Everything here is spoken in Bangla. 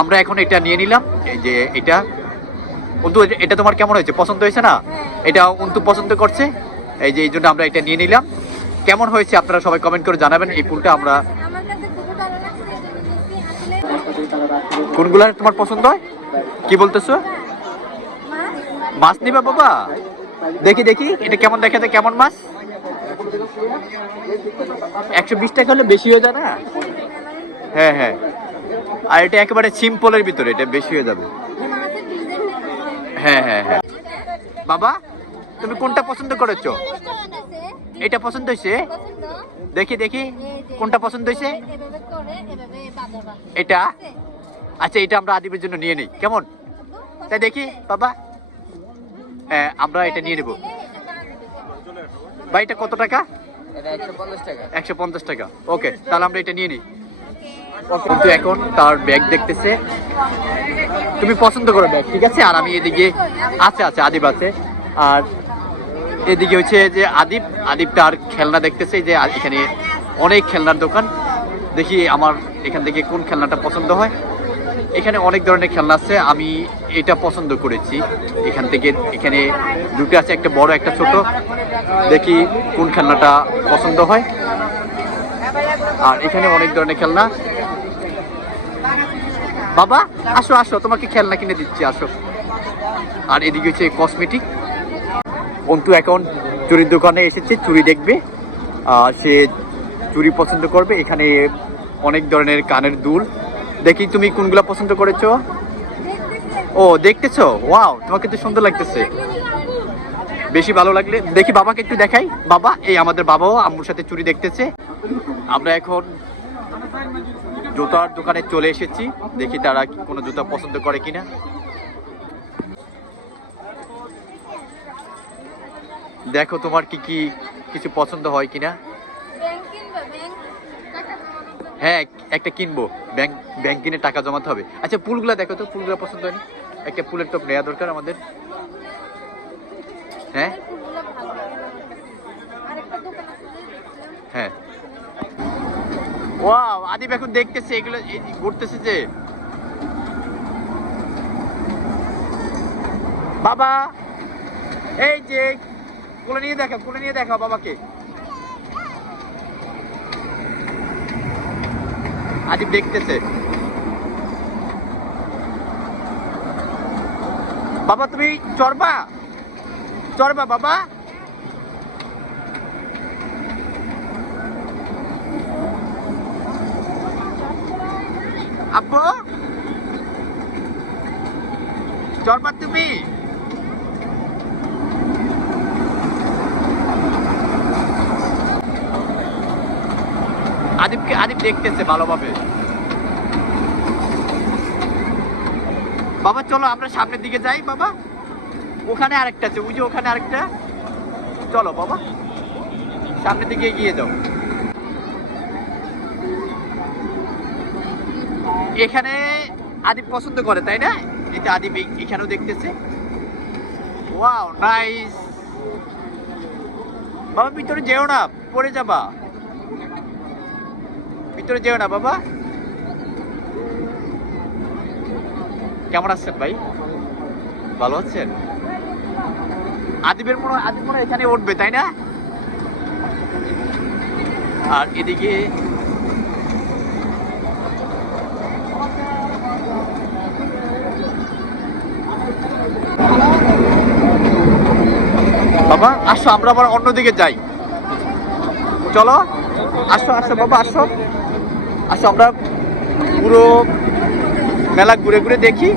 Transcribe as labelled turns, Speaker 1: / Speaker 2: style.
Speaker 1: আমরা এখন এটা নিয়ে নিলাম। এই যে এটা। অন্তু এটা- তোমার কেমন হয়েছে? পছন্দ হয়েছে না? এটা অন্তু পছন্দ করছে? এই যে এই জন্য আমরা এটা নিয়ে নিলাম। কেমন হয়েছে আপনারা সবাই কমেন্ট করে জানাবেন। এই ফুলটা আমরা কোনগুলা তোমার পছন্দ হয়? কি বলতেছো?
Speaker 2: মাছ
Speaker 1: মাছ নিবা বাবা। দেখি দেখি। এটা কেমন দেখাতে? কেমন মাছ? একশো বিশ টাকা হলে বেশি হয়ে যায় না? হ্যাঁ হ্যাঁ। আর এটা একেবারে সিম্পলের ভিতরে এটা বেশি হয়ে যাবে। হ্যাঁ হ্যাঁ হ্যাঁ। বাবা তুমি কোনটা পছন্দ করেছ? এটা পছন্দ হয়েছে? দেখি দেখি কোনটা পছন্দ হয়েছে? এটা? আচ্ছা এটা আমরা আদিবের জন্য নিয়ে নিই। কেমন? তাই দেখি বাবা। হ্যাঁ আমরা এটা নিয়ে নেব। বা এটা কত টাকা।
Speaker 3: একশো পঞ্চাশ টাকা।
Speaker 1: ওকে তাহলে আমরা এটা নিয়ে নিই। কিন্তু এখন তার ব্যাগ দেখতেছে। তুমি পছন্দ করো ব্যাগ ঠিক আছে? আর আমি এদিকে, আছে আছে, আদিব আছে। আর এদিকে হচ্ছে যে আদিব আদিব তার খেলনা দেখতেছে যে এখানে অনেক খেলনার দোকান। দেখি আমার এখান থেকে কোন খেলনাটা পছন্দ হয়। এখানে অনেক ধরনের খেলনা আছে, আমি এটা পছন্দ করেছি। এখান থেকে, এখানে দুটো আছে, একটা বড়, একটা ছোট। দেখি কোন খেলনাটা পছন্দ হয়। আর এখানে অনেক ধরনের খেলনা। বাবা, আসো আসো, তোমাকে খেলনা কিনে দিচ্ছি, আসো। আর এদিকে হচ্ছে কসমেটিক অন্তু এখন চুরির দোকানে এসেছে, চুরি দেখবে। সে চুরি পছন্দ করবে, এখানে অনেক ধরনের কানের দুল। দেখি তুমি কোনগুলা পছন্দ করেছ? ও, দেখতেছো? ওয়াও তোমাকে তো সুন্দর লাগতেছে। বেশি ভালো লাগলে, দেখি বাবাকে একটু দেখাই। বাবা, এই আমাদের বাবাও আম্মুর সাথে চুরি দেখতেছে। আমরা এখন জুতার দোকানে চলে এসেছি। দেখি তারা কোনো জুতা পছন্দ করে কিনা। দেখো তোমার কি কি কিছু পছন্দ হয় কিনা? হ্যাঁ একটা কিনবো। ব্যাংক ব্যাংক কিনে টাকা জমাতে হবে। আচ্ছা পুলগুলা দেখো তো পুলগুলা পছন্দ হয়নি একটা পুলের টপ নেওয়া দরকার আমাদের। হ্যাঁ?
Speaker 2: ফুলগুলো
Speaker 1: আদিব এখন দেখতেছে, এগুলো ঘুরতেছে যে। বাবা, এই যে, কোলে নিয়ে দেখা, কোলে নিয়ে দেখা বাবাকে। আদিব দেখতেছে। বাবা, তুমি চরবা চরবা বাবা? আব্বু? চরবা তুমি? আদিবকে আদিব দেখতেছে ভালোভাবে। বাবা, চলো আমরা সামনের দিকে যাই, বাবা। ওখানে আরেকটা আছে, ওই যে ওখানে আরেকটা। চলো, বাবা। সামনের দিকে এগিয়ে যাও। এখানে আদিব পছন্দ করে, তাই না? এই যে আদিব এখানেও দেখতেছে। Wow, nice. বাবা, ভিতরে যেও না, পড়ে যাবা। ভিতরে যেও না, বাবা। কেমন আছেন ভাই? ভালো আছেন? আদিবের মনে আদিব মনে এখানে উঠবে, তাই না? আর এদিকে বাবা, আসো, আমরা আবার অন্যদিকে যাই। চলো, আসো আসো, বাবা, আসো। আসো, আমরা পুরো মেলা ঘুরে ঘুরে দেখি।